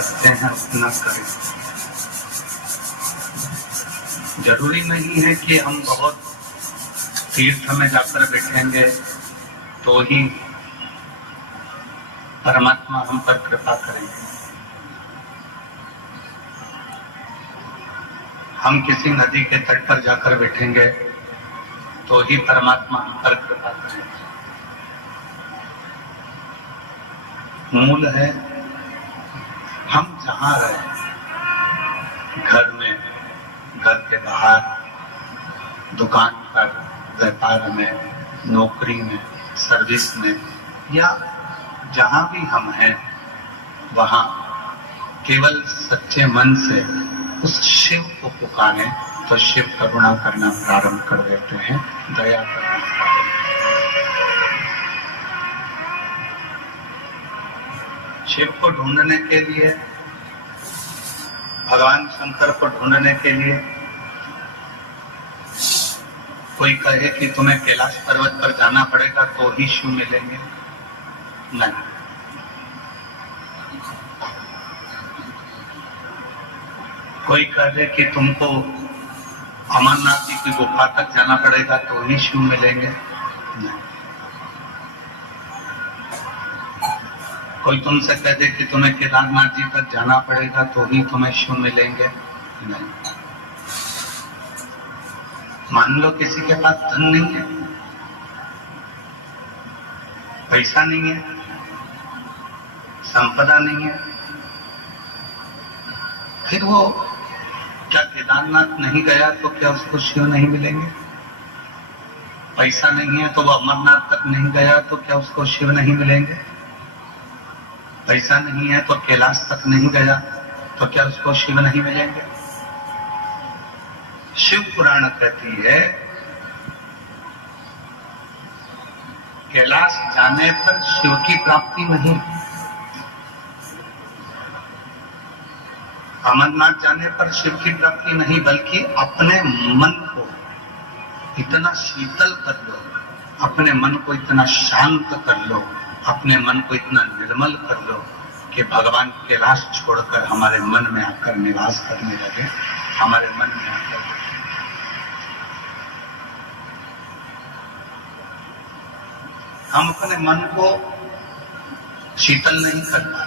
सकते हैं उतना करें। जरूरी नहीं है कि हम बहुत तीर्थ में जाकर बैठेंगे तो ही परमात्मा हम पर कृपा करेंगे। हम किसी नदी के तट पर जाकर बैठेंगे तो ही परमात्मा हम पर कृपा करेंगे। मूल है हम जहां रहे, घर में, घर के बाहर, दुकान पर, व्यापार में, नौकरी में, सर्विस में, या जहां भी हम हैं वहां केवल सच्चे मन से उस शिव को पुकारें तो शिव करुणा करना प्रारंभ कर देते हैं, दया करना। शिव को ढूंढने के लिए, भगवान शंकर को ढूंढने के लिए कोई कहे कि तुम्हें कैलाश पर्वत पर जाना पड़ेगा तो ही शिव मिलेंगे, नहीं। कोई कहे कि तुमको अमरनाथ जी की गुफा तक जाना पड़ेगा तो ही शिव मिलेंगे, नहीं। कोई तुमसे कह दे कि तुम्हें केदारनाथ जी तक जाना पड़ेगा तो ही तुम्हें शिव मिलेंगे, नहीं। मान लो किसी के पास धन नहीं है, पैसा नहीं है, संपदा नहीं है, फिर वो क्या केदारनाथ नहीं गया तो क्या उसको शिव नहीं मिलेंगे? पैसा नहीं है तो वो अमरनाथ तक नहीं गया तो क्या उसको शिव नहीं मिलेंगे? पैसा नहीं है तो कैलाश तक नहीं गया तो क्या उसको शिव नहीं मिलेंगे? शिव पुराण कहती है कैलाश जाने पर शिव की प्राप्ति नहीं, अमरनाथ जाने पर शिव की प्राप्ति नहीं, बल्कि अपने मन को इतना शीतल कर लो, अपने मन को इतना शांत कर लो, अपने मन को इतना निर्मल कर लो कि भगवान कैलाश छोड़कर हमारे मन में आकर निवास करने लगे, हमारे मन में आकर। हम अपने मन को शीतल नहीं कर पाए।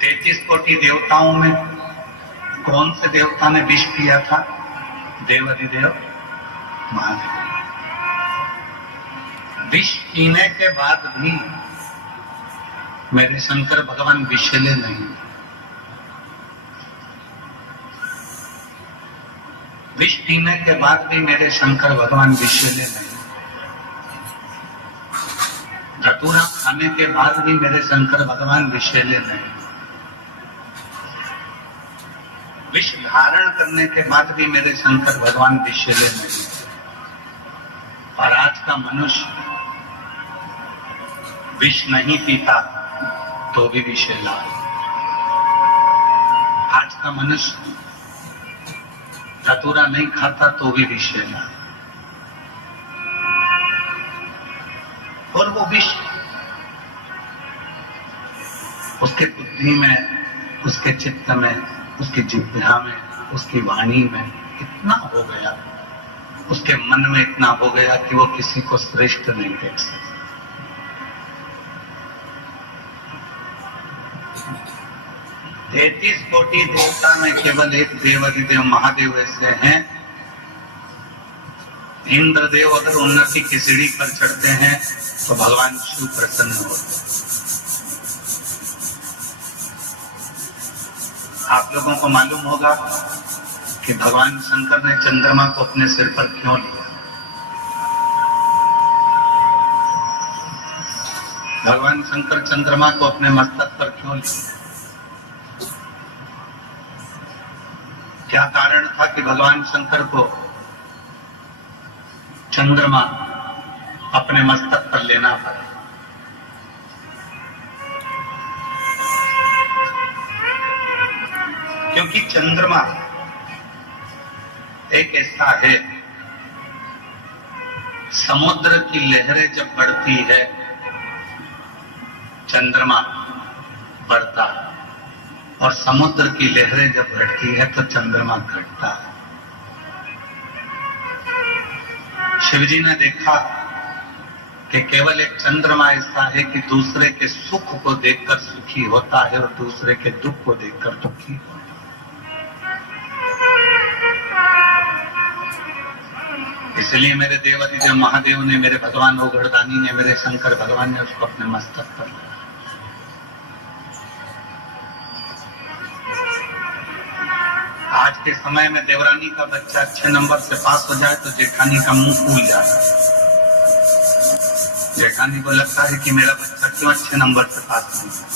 33 कोटि देवताओं में कौन से देवता ने विष पिया था? देवाधिदेव महादेव। विष पीने के बाद भी मेरे शंकर भगवान विषैले नहीं। विष पीने के बाद भी मेरे शंकर भगवान विषैले नहीं। धतूरा खाने के बाद भी मेरे शंकर भगवान विषैले नहीं। विष धारण करने के बाद भी मेरे शंकर भगवान विषैले नहीं। और आज का मनुष्य विष नहीं पीता तो भी विषैला। आज का मनुष्य धतूरा नहीं खाता तो भी विषैला। और वो विष उसके बुद्धि में, उसके चित्त में, उसकी जिह्वा में, उसकी वाणी में इतना हो गया, उसके मन में इतना हो गया कि वो किसी को श्रेष्ठ नहीं देख सकता। तैतीस कोटि देवता में केवल एक देवाधिदेव महादेव ऐसे हैं। इंद्रदेव अगर उन्नति की सीढ़ी पर चढ़ते हैं तो भगवान शिव प्रसन्न होते। आप लोगों को मालूम होगा कि भगवान शंकर ने चंद्रमा को अपने सिर पर क्यों लिया। भगवान शंकर चंद्रमा को अपने मस्तक पर क्यों लिया? क्या कारण था कि भगवान शंकर को चंद्रमा अपने मस्तक पर लेना पड़ा? क्योंकि चंद्रमा एक ऐसा है समुद्र की लहरें जब बढ़ती है, चंद्रमा बढ़ता है, और समुद्र की लहरें जब बढ़ती है तो चंद्रमा घटता है। शिवजी ने देखा कि केवल एक चंद्रमा ऐसा है कि दूसरे के सुख को देखकर सुखी होता है और दूसरे के दुख को देखकर दुखी होता है। इसलिए मेरे देवादिदेव महादेव ने, मेरे भगवान ओघड़दानी ने, मेरे शंकर भगवान ने उसको अपने मस्तक पर लिया। आज के समय में देवरानी का बच्चा अच्छे नंबर से पास हो जाए तो जेठानी का मुंह फूल जाता है। जेठानी को लगता है कि मेरा बच्चा क्यों अच्छे नंबर से पास नहीं हुआ।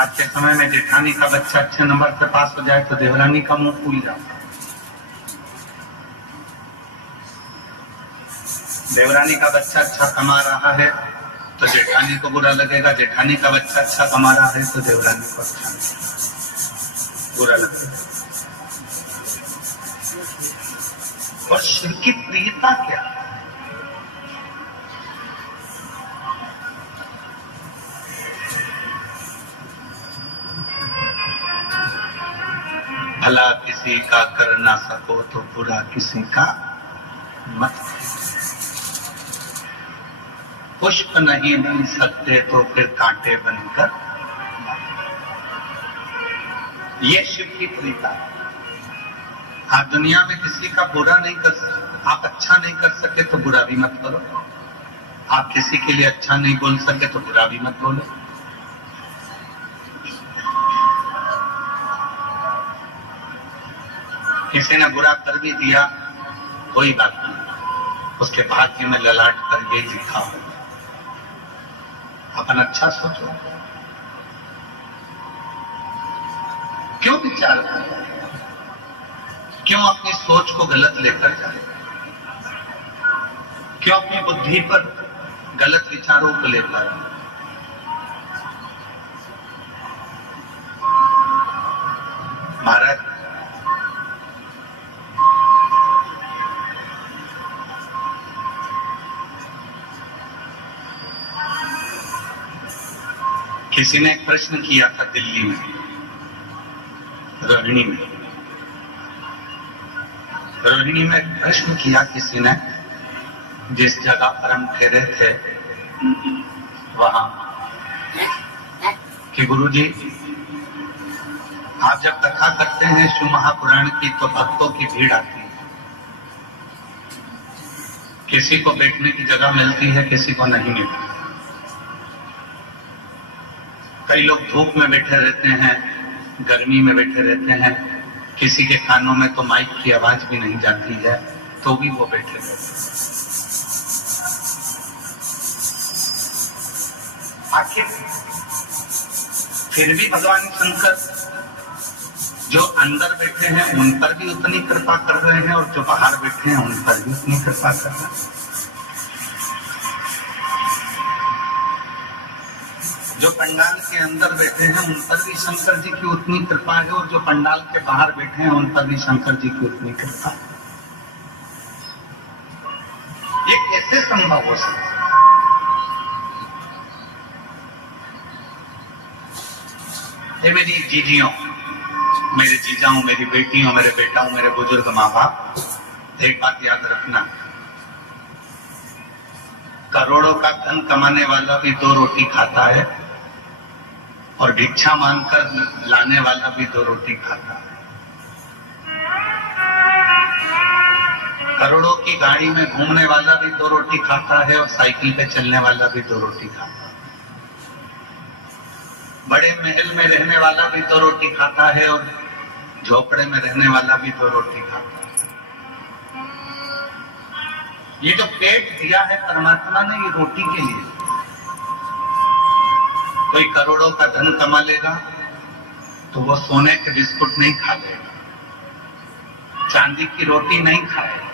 आज के समय में जेठानी का बच्चा अच्छे नंबर से पास हो जाए तो देवरानी का मुंह फूल जाता है। देवरानी का बच्चा अच्छा कमा रहा है तो जेठानी को बुरा लगेगा, जेठानी का बच्चा अच्छा कमा रहा है तो देवरानी को अच्छा बुरा लगेगा। और शिव की प्रियता क्या है? भला किसी का कर ना सको तो बुरा किसी का मत। पुष्प नहीं बन सकते तो फिर कांटे बनकर। ये शिव की प्रीता है। आप दुनिया में किसी का बुरा नहीं कर सकते, आप अच्छा नहीं कर सके तो बुरा भी मत करो। आप किसी के लिए अच्छा नहीं बोल सके तो बुरा भी मत बोलो। किसी ने बुरा कर भी दिया, कोई बात नहीं, उसके भाग्य में ललाट कर ये लिखा हो। अपन अच्छा सोचो, क्यों विचार करो, क्यों अपनी सोच को गलत लेकर जाए, क्यों अपनी बुद्धि पर गलत विचारों को लेकर। महाराज किसी ने एक प्रश्न किया था दिल्ली में, रोहिणी में एक प्रश्न किया किसी ने, जिस जगह पर हम ठहरे थे वहां, कि गुरुजी आप जब कथा करते हैं शिव महापुराण की तो भक्तों की भीड़ आती है, किसी को बैठने की जगह मिलती है, किसी को नहीं मिलती। कई लोग धूप में बैठे रहते हैं, गर्मी में बैठे रहते हैं, किसी के कानों में तो माइक की आवाज भी नहीं जाती है तो भी वो बैठे रहते हैं। आखिर फिर भी भगवान शंकर जो अंदर बैठे हैं उन पर भी उतनी कृपा कर रहे हैं और जो बाहर बैठे हैं उन पर भी उतनी कृपा कर रहे हैं। जो पंडाल के अंदर बैठे हैं उन पर भी शंकर जी की उतनी कृपा है और जो पंडाल के बाहर बैठे हैं उन पर भी शंकर जी की उतनी कृपा है। ये कैसे संभव हो सकता है? ये मेरी जीजियों, मेरे जीजाओं, मेरी बेटियों, मेरे बेटाओं, मेरे बुजुर्ग माँ बाप, एक बात याद रखना, करोड़ों का धन कमाने वाला भी 2 रोटी खाता है और भिक्षा मांगकर लाने वाला भी 2 रोटी खाता है। करोड़ों की गाड़ी में घूमने वाला भी 2 रोटी खाता है और साइकिल पे चलने वाला भी 2 रोटी खाता है। बड़े महल में रहने वाला भी 2 रोटी खाता है और झोपड़े में रहने वाला भी 2 रोटी खाता है। ये जो पेट दिया है परमात्मा ने, ये रोटी के लिए। कोई करोड़ों का धन कमा लेगा तो वो सोने के बिस्कुट नहीं खा लेगा, चांदी की रोटी नहीं खाएगा,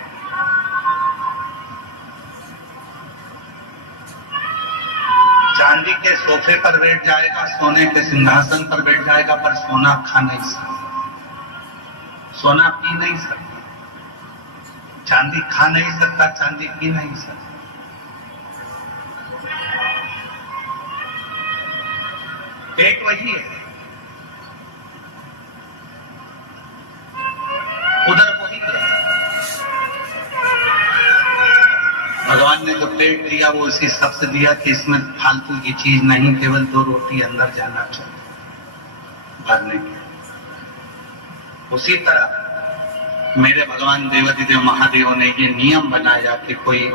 चांदी के सोफे पर बैठ जाएगा, सोने के सिंहासन पर बैठ जाएगा, पर सोना खा नहीं सकता, सोना पी नहीं सकता, चांदी खा नहीं सकता, चांदी पी नहीं सकता। पेट वही है, उधर वही है। भगवान ने जो पेट दिया वो इसी सबसे दिया कि इसमें फालतू की चीज नहीं, केवल 2 रोटी अंदर जाना चाहिए भरने के। उसी तरह मेरे भगवान देवाधिदेव महादेव ने ये नियम बनाया कि कोई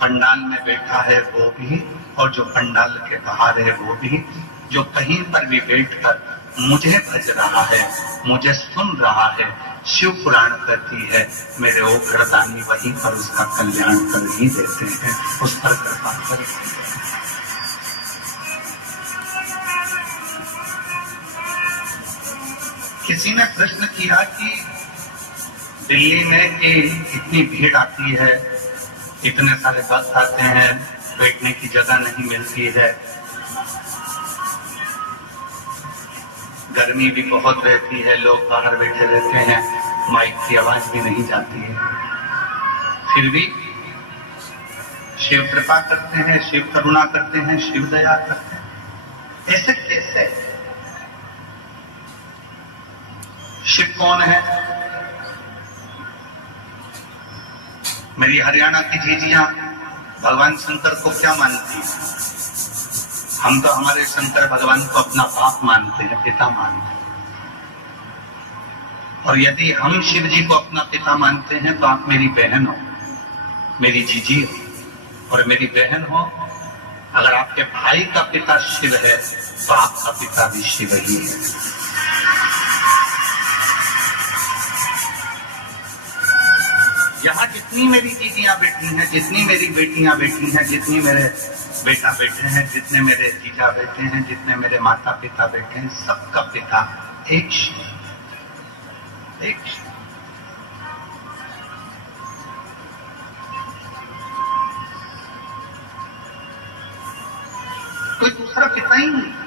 पंडाल में बैठा है वो भी, और जो पंडाल के बाहर है वो भी, जो कहीं पर भी बैठकर मुझे भज रहा है, मुझे सुन रहा है, शिव पुराण कहती है मेरे ओखड़दानी वहीं पर उसका कल्याण कर ही देते हैं, उस पर कृपा करते हैं। किसी ने प्रश्न किया कि दिल्ली में कि इतनी भीड़ आती है, इतने सारे बस आते हैं, बैठने की जगह नहीं मिलती है, गर्मी भी बहुत रहती है, लोग बाहर बैठे रहते हैं, माइक की आवाज भी नहीं जाती है, फिर भी शिव कृपा करते हैं, शिव करुणा करते हैं, शिव दया करते हैं। ऐसे कैसे? शिव कौन है? मेरी हरियाणा की जीजियां भगवान शंकर को क्या मानती है? हम तो हमारे शंकर भगवान को अपना बाप मानते हैं, पिता मानते हैं। और यदि हम शिव जी को अपना पिता मानते हैं तो आप मेरी बहन हो, मेरी जीजी हो और मेरी बहन हो। अगर आपके भाई का पिता शिव है तो आपका पिता भी शिव ही है। यहाँ जितनी मेरी जीजियां बैठी हैं, जितनी मेरी बेटियां बैठी हैं, जितनी मेरे बेटा बैठे हैं, जितने मेरे जीजा बैठे हैं, जितने मेरे माता पिता बैठे हैं, सबका पिता एक शिव, एक शिव। कोई दूसरा पिता ही नहीं।